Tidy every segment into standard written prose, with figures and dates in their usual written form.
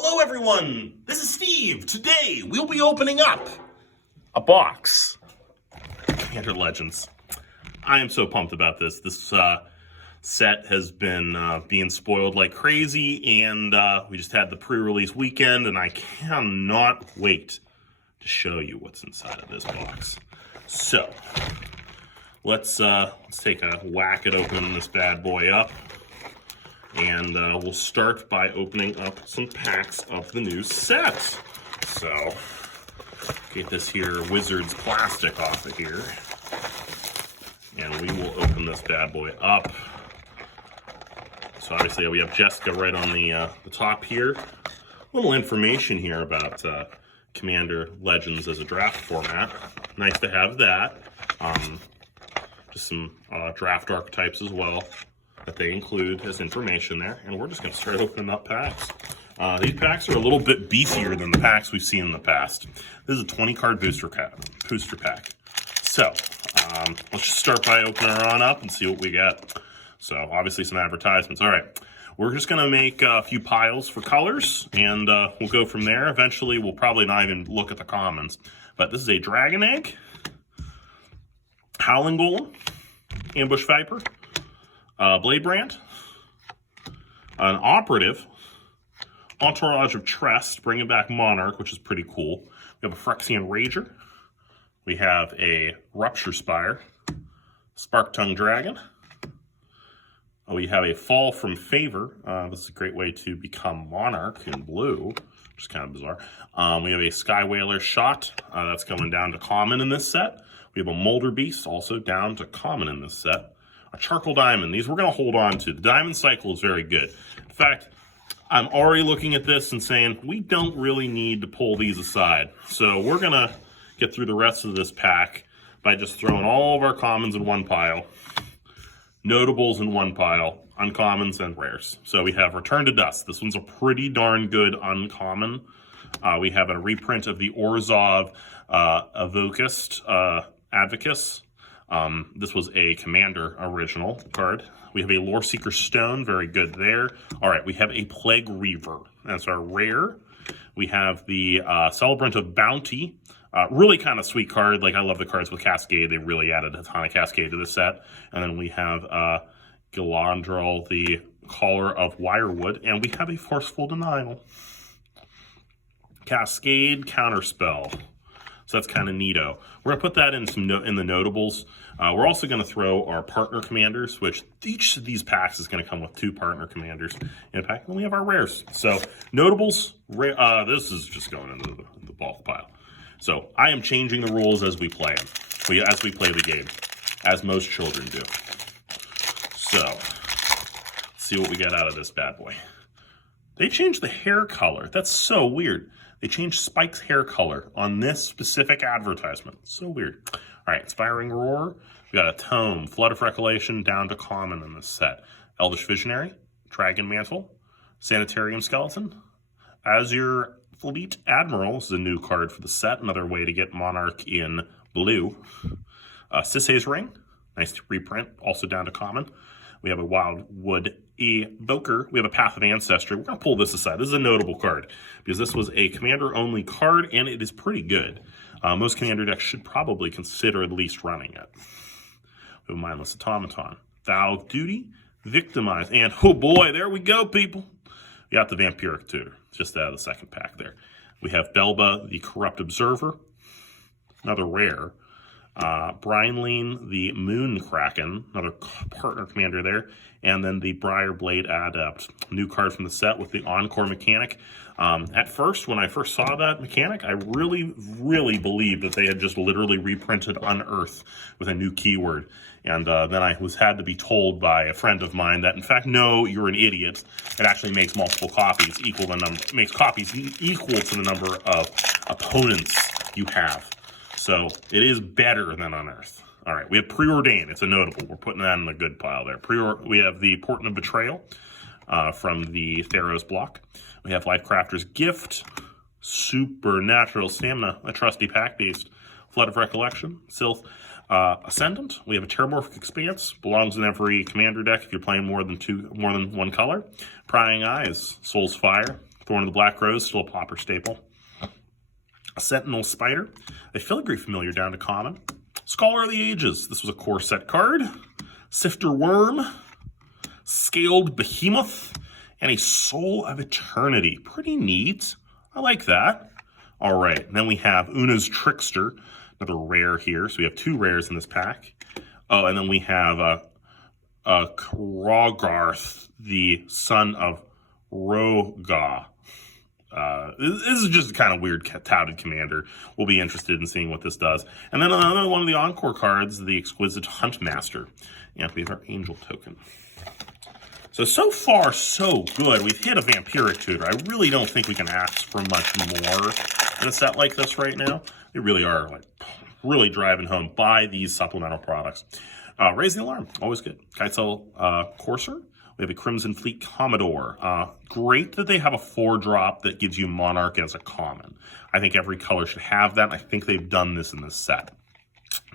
Hello everyone, this is Steve. Today we'll be opening up a box. Commander Legends. I am so pumped about this. This set has been being spoiled like crazy, and we just had the pre-release weekend, and I cannot wait to show you what's inside of this box. So, let's take a whack at opening this bad boy up. And we'll start by opening up some packs of the new set. So, get this here Wizards plastic off of here. And we will open this bad boy up. So obviously we have Jessica right on the top here. A little information here about Commander Legends as a draft format. Nice to have that. Just some draft archetypes as well that they include as information there, and we're just going to start opening up packs. These packs are a little bit beefier than the packs we've seen in the past. This is a 20-card booster pack. So, let's just start by opening her on up and see what we get. So, obviously some advertisements. All right, we're just going to make a few piles for colors, and we'll go from there. Eventually, we'll probably not even look at the commons. But this is a Dragon Egg, Howling Golem, Ambush Viper, Blade Brand, an Operative, Entourage of Trest, bringing back Monarch, which is pretty cool. We have a Phyrexian Rager. We have a Rupture Spire, Spark-Tongue Dragon. We have a Fall from Favor. This is a great way to become Monarch in blue, which is kind of bizarre. We have a Sky Whaler Shot. That's going down to common in this set. We have a Molder Beast, also down to common in this set. A Charcoal Diamond. These we're going to hold on to. The Diamond cycle is very good. In fact, I'm already looking at this and saying, we don't really need to pull these aside. So we're going to get through the rest of this pack by just throwing all of our commons in one pile, notables in one pile, uncommons and rares. So we have Return to Dust. This one's a pretty darn good uncommon. We have a reprint of the Orzhov Evocist Advocus. This was a Commander original card. We have a Loreseeker Stone, very good there. All right, we have a Plague Reaver. That's our rare. We have the Celebrant of Bounty. Really kind of sweet card. Like, I love the cards with Cascade. They really added a ton of Cascade to the set. And then we have Galandrel, the Caller of Wirewood. And we have a Forceful Denial. Cascade Counterspell. So that's kind of neato. We're going to put that in in the notables. We're also going to throw our partner commanders, which each of these packs is going to come with 2 partner commanders in a pack. And we have our rares. So notables, this is just going into the bulk pile. So I am changing the rules as we play them, as we play the game, as most children do. So let's see what we get out of this bad boy. They changed the hair color. That's so weird. They changed Spike's hair color on this specific advertisement. So weird. All right, Inspiring Roar. We got a Tome, Flood of Recollection, down to common in this set. Elvish Visionary, Dragon Mantle, Sanitarium Skeleton, Azure Fleet Admiral. This is a new card for the set. Another way to get Monarch in blue. Sisay's Ring, nice reprint, also down to common. We have a Wildwood Evoker. We have a Path of Ancestry. We're going to pull this aside. This is a notable card because this was a Commander-only card, and it is pretty good. Most Commander decks should probably consider at least running it. We have a Mindless Automaton. Vow of Duty, Victimize, and oh boy, there we go, people. We got the Vampiric Tutor, just out of the second pack there. We have Belba, the Corrupt Observer, another rare. Brianline, the Moon Kraken, another partner commander there, and then the Briarblade Adept, new card from the set with the Encore mechanic. At first, when I first saw that mechanic, I really believed that they had just literally reprinted Unearth with a new keyword. And then I had to be told by a friend of mine that, in fact, no, you're an idiot. It actually makes multiple copies makes copies equal to the number of opponents you have. So it is better than Unearth. All right, we have Preordain. It's a notable. We're putting that in the good pile there. We have the Portent of Betrayal from the Theros block. We have Lifecrafter's Gift, Supernatural Stamina, a trusty pack-based Flood of Recollection, Sylph Ascendant. We have a Terramorphic Expanse, belongs in every commander deck if you're playing more than one color. Prying Eyes, Soul's Fire, Thorn of the Black Rose, still a Pauper staple. A Sentinel Spider, a Filigree Familiar down to common. Scholar of the Ages, this was a core set card. Sifter Worm, Scaled Behemoth, and a Soul of Eternity. Pretty neat. I like that. All right, then we have Una's Trickster, another rare here. So we have 2 rares in this pack. Oh, and then we have Krogarth, the son of Roga. This is just a kind of weird touted commander. We'll be interested in seeing what this does. And then another one of the Encore cards, the Exquisite Huntmaster. And we have our Angel token. So far, so good. We've hit a Vampiric Tutor. I really don't think we can ask for much more in a set like this right now. We really are like really driving home. Buy these supplemental products. Raise the Alarm, always good. Kitesail Courser. We have a Crimson Fleet Commodore. Great that they have a 4-drop that gives you Monarch as a common. I think every color should have that. I think they've done this in this set.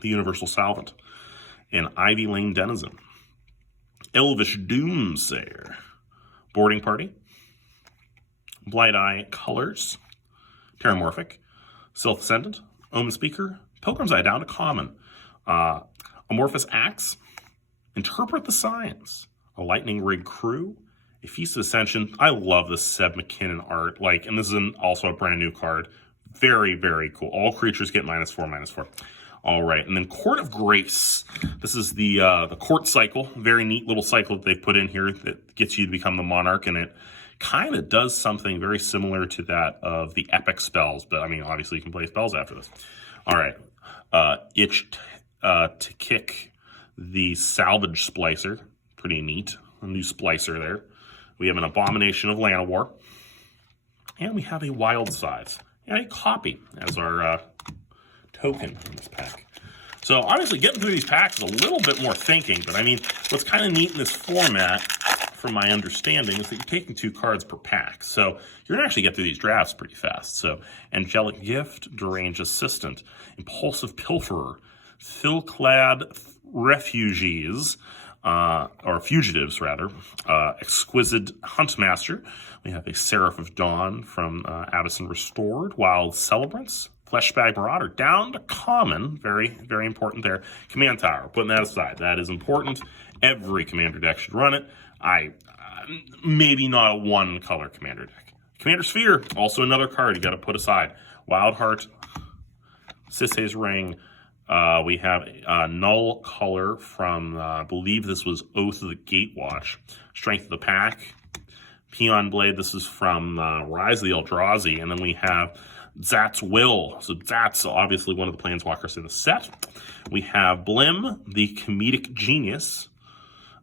The Universal Salvant. And Ivy Lane Denizen. Elvish Doomsayer. Boarding Party. Blight Eye Colors. Terramorphic. Sylph Ascendant. Omen Speaker. Pilgrim's Eye down to common. Amorphous Axe. Interpret the Signs. A Lightning Rig Crew, a Feast of Ascension. I love this Seb McKinnon art. And this is also a brand new card. Very, very cool. All creatures get -4/-4. All right, and then Court of Grace. This is the court cycle. Very neat little cycle that they put in here that gets you to become the Monarch, and it kind of does something very similar to that of the epic spells. But I mean, obviously you can play spells after this. All right, Itch to Kick, the Salvage Splicer. Pretty neat. A new splicer there. We have an Abomination of Llanowar. And we have a Wild Size. And a copy as our token in this pack. So obviously getting through these packs is a little bit more thinking. But I mean, what's kind of neat in this format, from my understanding, is that you're taking 2 cards per pack. So you're going to actually get through these drafts pretty fast. So Angelic Gift, Deranged Assistant, Impulsive Pilferer, Filclad Refugees, or Fugitives, rather. Exquisite Huntmaster. We have a Seraph of Dawn from Avacyn Restored. Wild Celebrants. Fleshbag Marauder. Down to common. Very, very important there. Command Tower. Putting that aside. That is important. Every commander deck should run it. Maybe not a 1-color commander deck. Commander Sphere. Also another card you got to put aside. Wild Heart. Sisay's Ring. We have a null color from, I believe this was Oath of the Gatewatch. Strength of the Pack. Peon Blade, this is from Rise of the Eldrazi. And then we have Zat's Will. So Zat's obviously one of the Planeswalkers in the set. We have Blim, the Comedic Genius.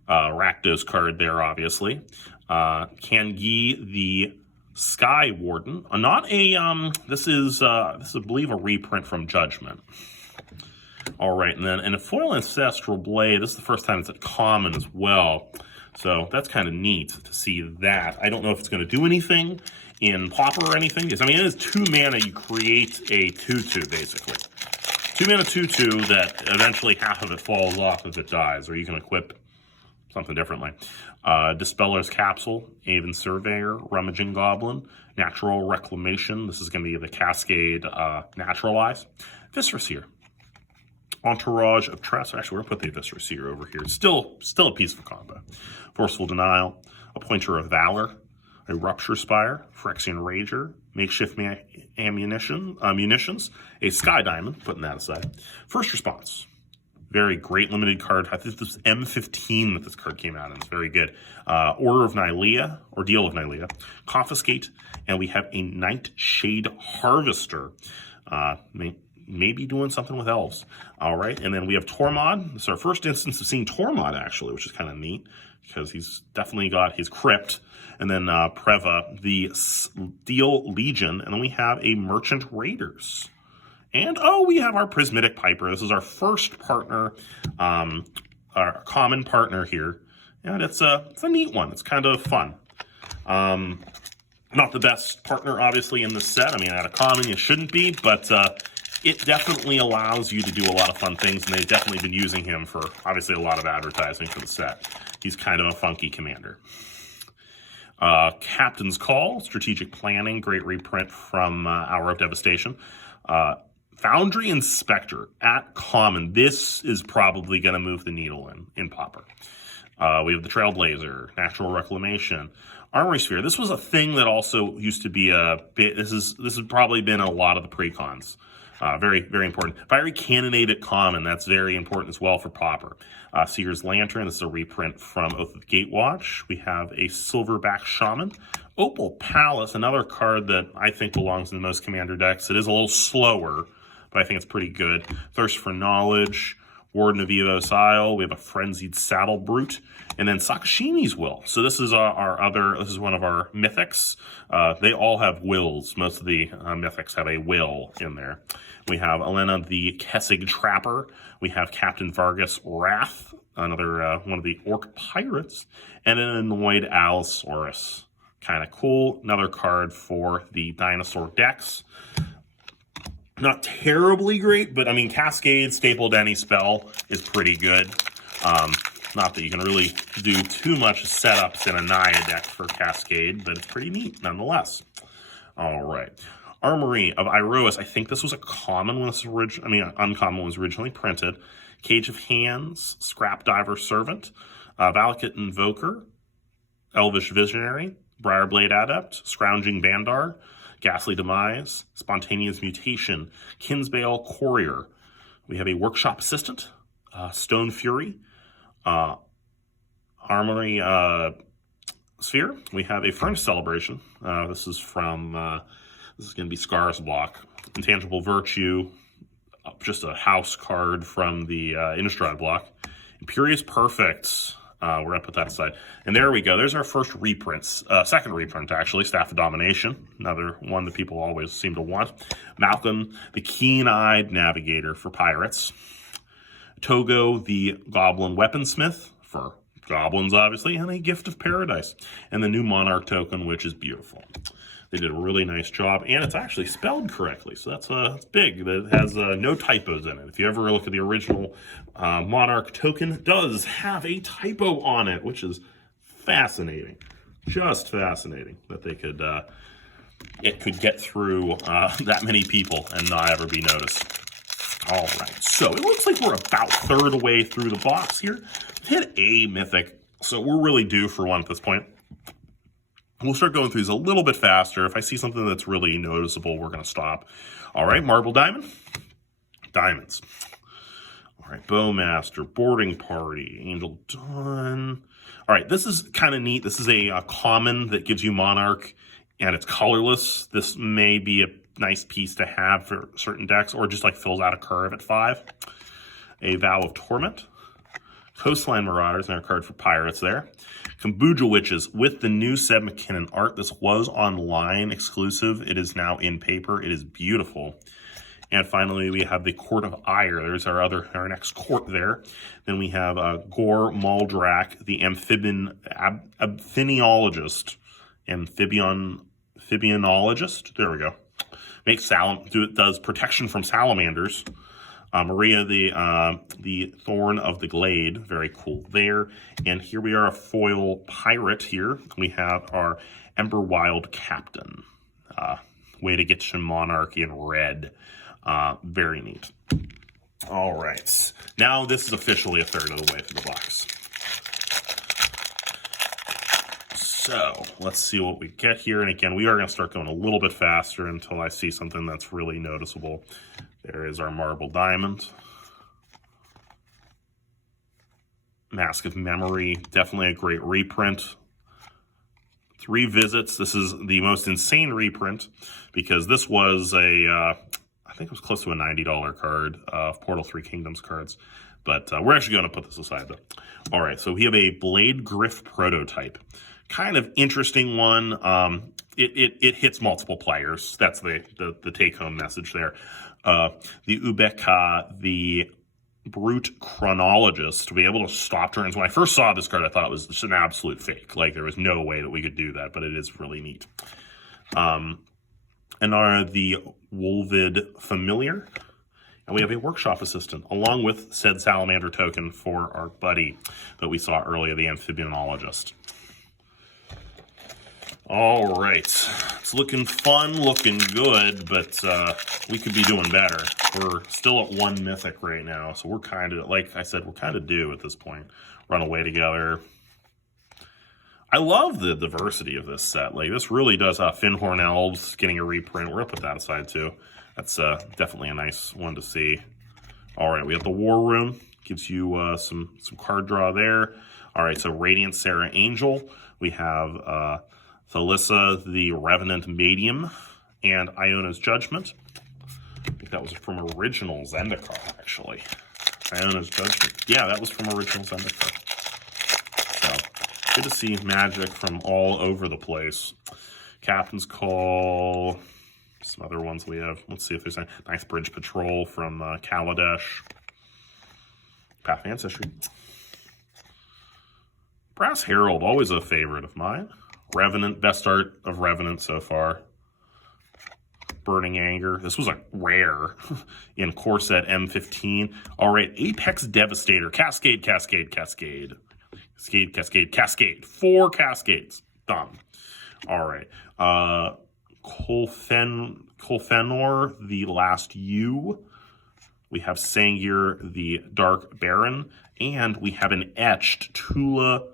Rakdos card there, obviously. Kangi, the Sky Warden. This is, I believe, a reprint from Judgment. All right, and then in a Foil Ancestral Blade, this is the first time it's at common as well. So that's kind of neat to see that. I don't know if it's going to do anything in Pauper or anything. Because, I mean, it is 2 mana, you create a 2/2, basically. 2 mana 2/2 that eventually half of it falls off if it dies, or you can equip something differently. Dispeller's Capsule, Aven Surveyor, Rummaging Goblin, Natural Reclamation. This is going to be the Cascade Naturalize. Viscerous here. Entourage of Tress. Actually, we're going to put the Viscerous here over here. Still a peaceful combo. Forceful Denial, a Pointer of Valor, a Rupture Spire, Phyrexian Rager, Makeshift Munitions, a Sky Diamond, putting that aside. First Response. Very great limited card. I think this is M15 that this card came out in. It's very good. Order of Nylea, Ordeal of Nylea, Confiscate, and we have a Nightshade Harvester. Maybe doing something with elves. All right, and then we have Tormod. This is our first instance of seeing Tormod, actually, which is kind of neat, because he's definitely got his Crypt. And then Preva, the Steel Legion. And then we have a Merchant Raiders. And, we have our Prismatic Piper. This is our first partner, our common partner here. And it's a neat one. It's kind of fun. Not the best partner, obviously, in this set. I mean, at a common, you shouldn't be, but it definitely allows you to do a lot of fun things, and they've definitely been using him for, obviously, a lot of advertising for the set. He's kind of a funky commander. Captain's Call, Strategic Planning, great reprint from Hour of Devastation. Foundry Inspector at common. This is probably going to move the needle in Pauper. We have the Trailblazer, Natural Reclamation, Armory Sphere. This was a thing that also used to be a bit. This has probably been a lot of the precons. Very, very important. Fiery Cannonade at common. That's very important as well for Pauper. Seer's Lantern. This is a reprint from Oath of the Gatewatch. We have a Silverback Shaman. Opal Palace, another card that I think belongs in most commander decks. It is a little slower, but I think it's pretty good. Thirst for Knowledge, Warden of Evos Isle. We have a Frenzied Saddle Brute, and then Sakashimi's Will. So this is this is one of our mythics. They all have wills. Most of the mythics have a will in there. We have Elena the Kessig Trapper. We have Captain Vargas Wrath, another one of the Orc Pirates, and an Annoyed Allosaurus. Kind of cool. Another card for the dinosaur decks. Not terribly great, but I mean, Cascade stapled any spell is pretty good. Not that you can really do too much setups in a Naya deck for Cascade, but it's pretty neat nonetheless. All right. Armory of Iroas. I think this was a common when this was uncommon when it was originally printed. Cage of Hands, Scrap Diver Servant, Valakut Invoker, Elvish Visionary, Briarblade Adept, Scrounging Bandar, Ghastly Demise, Spontaneous Mutation, Kinsbale Courier. We have a Workshop Assistant, Stone Fury, Armory Sphere. We have a Furnace Celebration. This is from, this is going to be Scar's block. Intangible Virtue, just a house card from the Innistrad block. Imperious Perfect. We're going to put that aside. And there we go. There's our first reprints. Second reprint, actually. Staff of Domination. Another one that people always seem to want. Malcolm, the Keen-Eyed Navigator for Pirates. Togo, the Goblin Weaponsmith for Goblins, obviously. And a Gift of Paradise. And the new Monarch token, which is beautiful. They did a really nice job, and it's actually spelled correctly, so that's big. It has no typos in it. If you ever look at the original Monarch token, it does have a typo on it, which is fascinating. Just fascinating that they could it could get through that many people and not ever be noticed. All right, so it looks like we're about third away through the box here. We hit a mythic, so we're really due for one at this point. We'll start going through these a little bit faster. If I see something that's really noticeable, we're going to stop. All right, Marble Diamond. Diamonds. All right, Bowmaster, Boarding Party, Angel Dawn. All right, this is kind of neat. This is a common that gives you Monarch, and it's colorless. This may be a nice piece to have for certain decks, or just like fills out a curve at 5. A Vow of Torment. Coastline Marauders, and our card for Pirates there. Kombucha Witches with the new Seb McKinnon art. This was online exclusive. It is now in paper. It is beautiful. And finally, we have the Court of Ire. There's our next court there. Then we have Gore Maldrak, the Amphibianologist. Amphibianologist. There we go. Does protection from salamanders. Maria, the Thorn of the Glade, very cool there. And here we are, a foil pirate here. We have our Emberwild Captain. Way to get some Monarchy in red. Very neat. All right. Now this is officially a third of the way through the box. So let's see what we get here. And again, we are going to start going a little bit faster until I see something that's really noticeable. There is our Marble Diamond. Mask of Memory, definitely a great reprint. 3 visits. This is the most insane reprint because this was I think it was close to a $90 card of Portal 3 Kingdoms cards. But we're actually going to put this aside though. All right, so we have a Blade Griff prototype. Kind of interesting one. It hits multiple players. That's the take-home message there. The Ubeka, the Brute Chronologist, to be able to stop turns. When I first saw this card, I thought it was just an absolute fake. Like, there was no way that we could do that, but it is really neat. And the Wolvid Familiar. And we have a Workshop Assistant, along with said Salamander token for our buddy that we saw earlier, the Amphibianologist. All right, it's looking fun, looking good, but we could be doing better. We're still at 1 mythic right now, so we're kind of, like I said, we're kind of due at this point. Run away together. I love the diversity of this set. Like, this really does Finhorn Elves getting a reprint. We're gonna put that aside too. That's definitely a nice one to see. All right, we have the War Room. Gives you some card draw there. All right, so Radiant Sarah Angel. We have Thalissa the Revenant Medium and Iona's Judgment. I think that was from original Zendikar, actually. Iona's Judgment. Yeah, that was from original Zendikar. So, good to see magic from all over the place. Captain's Call. Some other ones we have. Let's see if there's any. Nice Bridge Patrol from Kaladesh. Path of Ancestry. Brass Herald, always a favorite of mine. Revenant, best art of Revenant so far. Burning Anger. This was a rare in core set M15. All right, Apex Devastator. Cascade, Cascade, Cascade. Cascade, Cascade, Cascade. 4 Cascades. Done. All right. Kolfenor, the Last U. We have Sangir, the Dark Baron. And we have an etched Tuya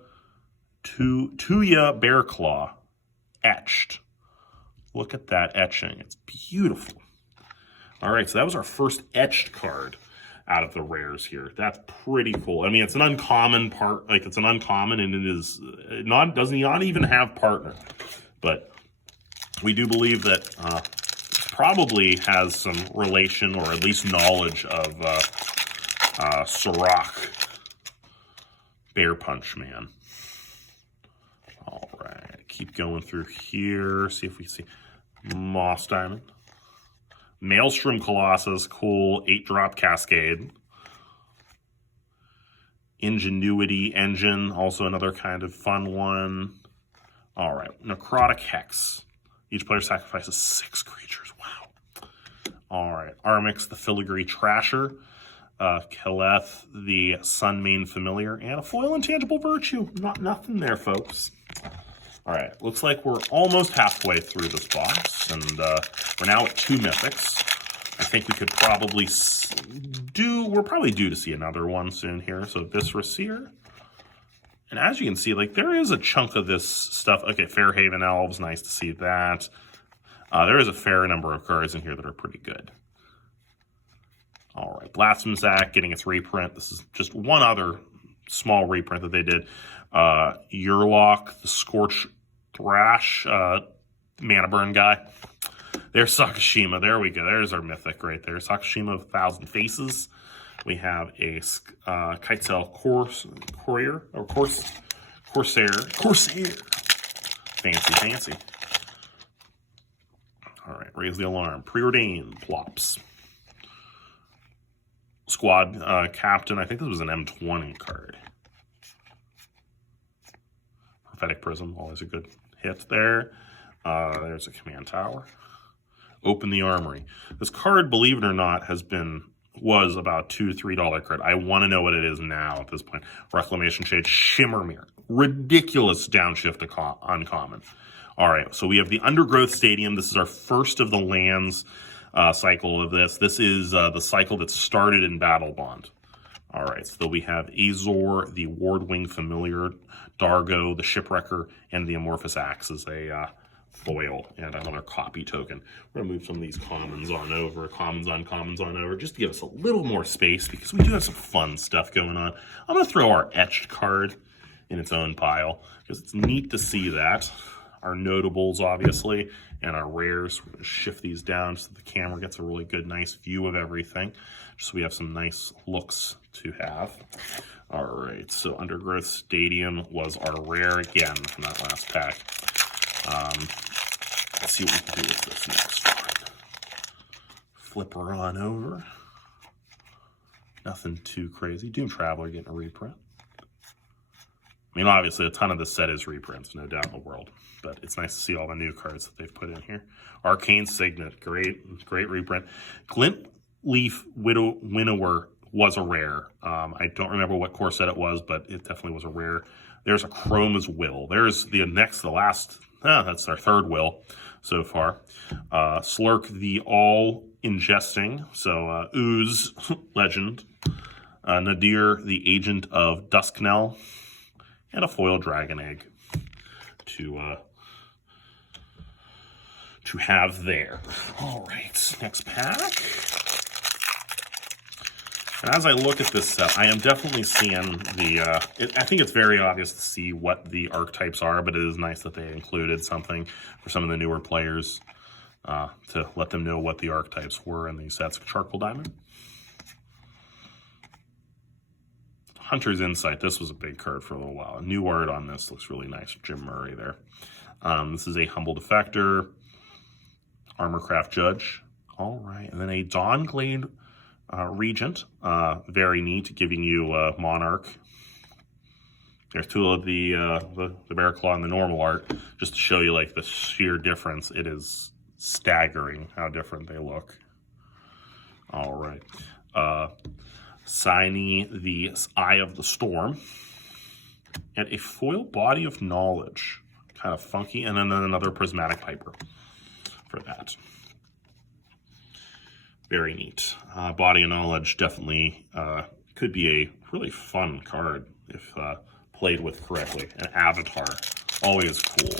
Bearclaw. Etched. Look at that etching. It's beautiful. All right, so that was our first etched card out of the rares here. That's pretty cool. I mean, it's an uncommon part. Like, it's an uncommon, and it is does not even have partner. But we do believe that probably has some relation or at least knowledge of Sirach, Bear Punch Man. All right, keep going through here. See if we see Moss Diamond. Maelstrom Colossus, cool. 8-drop Cascade. Ingenuity Engine, also another kind of fun one. All right, Necrotic Hex. Each player sacrifices 6 creatures. Wow. All right, Armix, the Filigree Trasher. Keleth, the Sunmane Familiar. And a foil Intangible Virtue. Nothing there, folks. All right, looks like we're almost halfway through this box, and we're now at 2 mythics. I think we could probably we're probably due to see another one soon here. So Viscera Seer. And as you can see, like, there is a chunk of this stuff. Okay, Fairhaven Elves, nice to see that. There is a fair number of cards in here that are pretty good. All right, Blasphemous Act getting its reprint. This is just one other small reprint that they did. Yurlok, the Scorch Thrash, Mana Burn guy. There's Sakashima. There we go. There's our mythic right there. Sakashima of 1,000 Faces. We have a Kitesail Corsair. Fancy. All right, Raise the Alarm. Preordained Plops. Squad Captain. I think this was an M20 card. Prophetic Prism, always a good hit there. There's a Command Tower. Open the Armory. This card, believe it or not, was about $2 to $3 card. I want to know what it is now at this point. Reclamation Shade, Shimmer Mirror. Ridiculous downshift uncommon. All right, so we have the Undergrowth Stadium. This is our first of the lands cycle of this. This is the cycle that started in Battle Bond. All right, so we have Azor, the Wardwing Familiar, Dargo, the Shipwrecker, and the Amorphous Axe as a foil and another copy token. We're going to move some of these commons on over, uncommons on over, just to give us a little more space because we do have some fun stuff going on. I'm going to throw our etched card in its own pile because it's neat to see that. Our notables, obviously, and our rares. We're going to shift these down so the camera gets a really good, nice view of everything, just so we have some nice looks to have. All right, so Undergrowth Stadium was our rare again from that last pack. Let's see what we can do with this next one. Flip her on over. Nothing too crazy. Doom Traveler getting a reprint. I mean, obviously, a ton of this set is reprints, no doubt in the world. But it's nice to see all the new cards that they've put in here. Arcane Signet, great reprint. Glint Leaf Winnower was a rare. I don't remember what core set it was, but it definitely was a rare. There's a Chroma's Will. There's the last, that's our third will so far. Slurk the All Ingesting, so Ooze Legend. Nadir the Agent of Dusknell, and a foil Dragon Egg to have there. All right, next pack. And as I look at this set, I am definitely seeing the, I think it's very obvious to see what the archetypes are, but it is nice that they included something for some of the newer players to let them know what the archetypes were in these sets. Charcoal Diamond. Hunter's Insight. This was a big card for a little while. New art on this looks really nice. Jim Murray there. This is a Humble Defector. Armorcraft Judge. All right. And then a Dawnglade Regent. Very neat, giving you Monarch. There's two of the Bear Claw and the normal art, just to show you like the sheer difference. It is staggering how different they look. All right. Signy the Eye of the Storm, and a foil Body of Knowledge, kind of funky, and then another Prismatic Piper for that. Very neat. Body of Knowledge definitely could be a really fun card if played with correctly. An Avatar, always cool.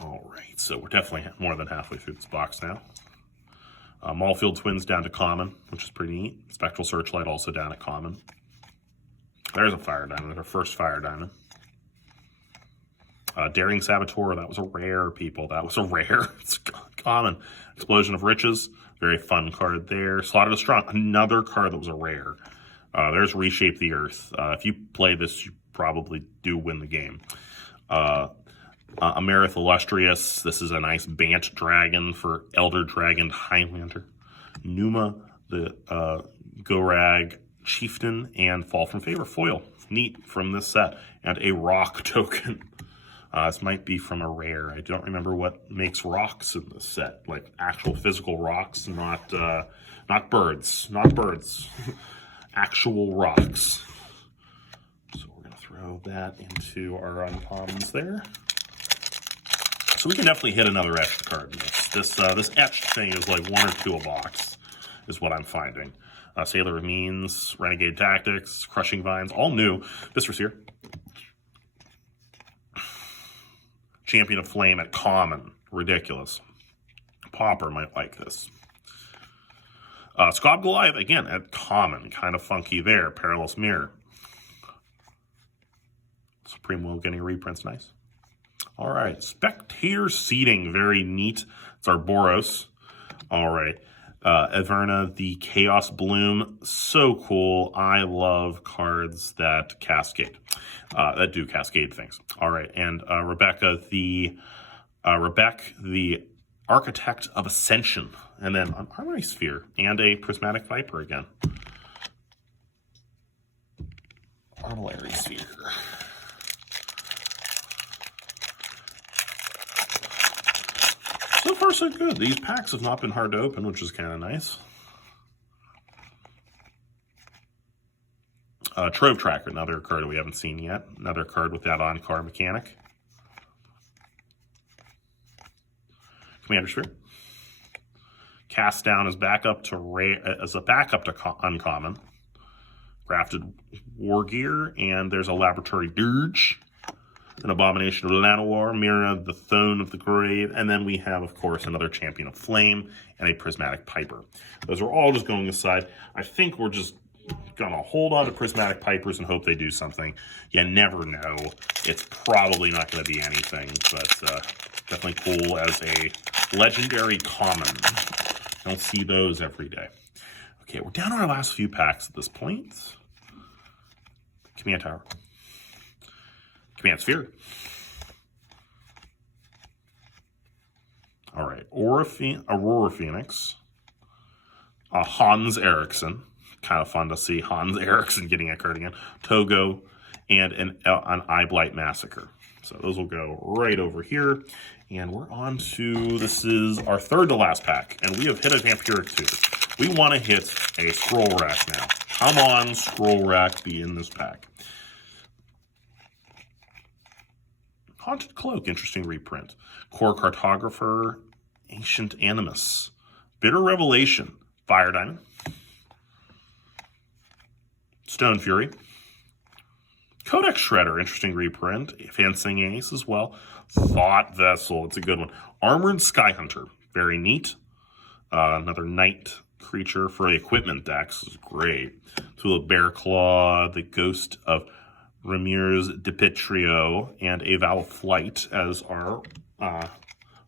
All right, so we're definitely more than halfway through this box now. Maulfield Twins down to common, which is pretty neat. Spectral Searchlight also down at common. There's a Fire Diamond, our first Fire Diamond. Daring Saboteur, that was a rare, people. That was a rare. It's common. Explosion of Riches, very fun card there. Slaughter the Strong, another card that was a rare. There's Reshape the Earth. If you play this, you probably do win the game. Amerith Illustrious, this is a nice Bant Dragon for Elder Dragon Highlander. Numa, the Gorag Chieftain, and Fall from Favor foil. Neat from this set. And a rock token. This might be from a rare. I don't remember what makes rocks in this set. Like actual physical rocks, not birds. Not birds. Actual rocks. So we're going to throw that into our uncommons there. So we can definitely hit another etched card in this. This etched thing is like 1 or 2 a box, is what I'm finding. Sailor of Means, Renegade Tactics, Crushing Vines, all new. Viscer's here. Champion of Flame at common, ridiculous. Pauper might like this. Scob Goliath, again, at common, kind of funky there. Perilous Mirror. Supreme Will getting reprints, nice. All right, Spectator Seating, very neat. It's our Boros. All right, Averna, the Chaos Bloom, so cool. I love cards that cascade, that do cascade things. All right, and Rebecca, the Architect of Ascension, and then an Armory Sphere and a Prismatic Viper again. Armory Sphere. So far, so good. These packs have not been hard to open, which is kind of nice. Trove Tracker, another card we haven't seen yet. Another card with that on-card mechanic. Commander Sphere. Cast Down as backup to uncommon. Grafted War Gear, and there's a Laboratory Dirge. An Abomination of Llanowar, Mira, the Throne of the Grave, and then we have, of course, another Champion of Flame and a Prismatic Piper. Those are all just going aside. I think we're just going to hold on to Prismatic Pipers and hope they do something. You never know. It's probably not going to be anything, but definitely cool as a legendary common. Don't see those every day. Okay, we're down to our last few packs at this point. Command Tower. Command Sphere. All right, Aurora Phoenix. Hans Eriksson. Kind of fun to see Hans Eriksson getting a card again. Togo, and an Eyeblight Massacre. So those will go right over here. And we're on to, this is our third to last pack. And we have hit a Vampiric Tutor. We want to hit a scroll rack now. Come on, scroll rack, be in this pack. Haunted Cloak, interesting reprint. Core Cartographer, Ancient Animus. Bitter Revelation, Fire Diamond. Stone Fury. Codex Shredder, interesting reprint. Fencing Ace as well. Thought Vessel, it's a good one. Armored Skyhunter, very neat. Another night creature for the equipment decks is great. Tool of Bear Claw, the Ghost of Ramirez DiPietro, and A Vow of Flight as our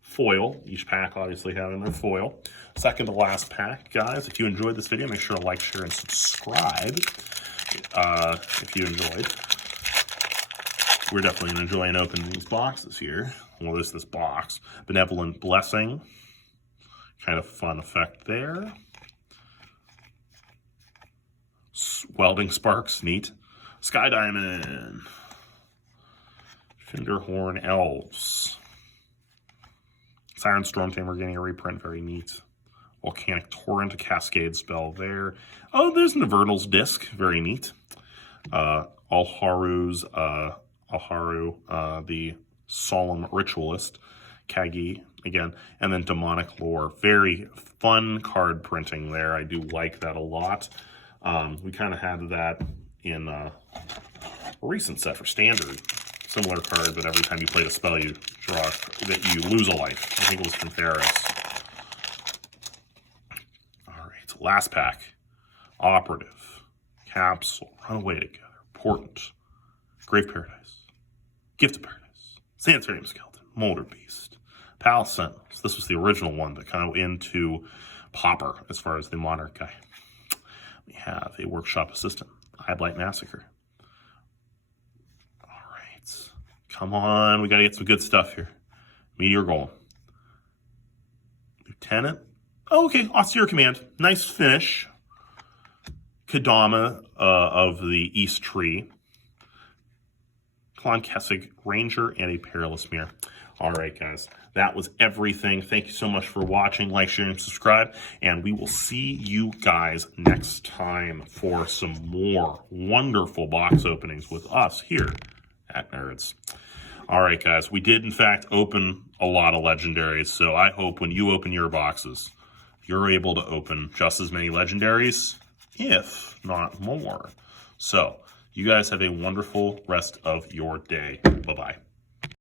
foil. Each pack obviously having their foil. Second to last pack, guys. If you enjoyed this video, make sure to like, share, and subscribe. If you enjoyed. We're definitely going to enjoy and open these boxes here. Well, this box. Benevolent Blessing. Kind of fun effect there. Welding Sparks, neat. Sky Diamond. Finderhorn Elves. Siren Stormtamer getting a reprint, very neat. Volcanic Torrent, a Cascade spell there. Oh, there's Nivernal's Disc, very neat. Alharu's, the Solemn Ritualist, Kagi, again, and then Demonic Lore. Very fun card printing there. I do like that a lot. We kind of had that in a recent set for Standard. Similar card, but every time you played a spell, you draw that you lose a life. I think it was from Ferris. All right, last pack. Operative, Capsule, Runaway Together, Portent, Grave Paradise, Gift of Paradise, Sanitarium Skeleton, Molder Beast, Palace Sentinels. This was the original one that kind of into Popper as far as the Monarch guy. We have a Workshop Assistant, Eyeblight Massacre. All right, come on, we got to get some good stuff here. Meteor Golem, Lieutenant. Oh, okay, Austere Command, nice finish. Kadama of the East Tree. Klon Kessig Ranger, and a Perilous Mirror. All right, guys, that was everything. Thank you so much for watching. Like, share, and subscribe. And we will see you guys next time for some more wonderful box openings with us here at Nerds. All right, guys, we did, in fact, open a lot of legendaries. So I hope when you open your boxes, you're able to open just as many legendaries, if not more. So you guys have a wonderful rest of your day. Bye-bye.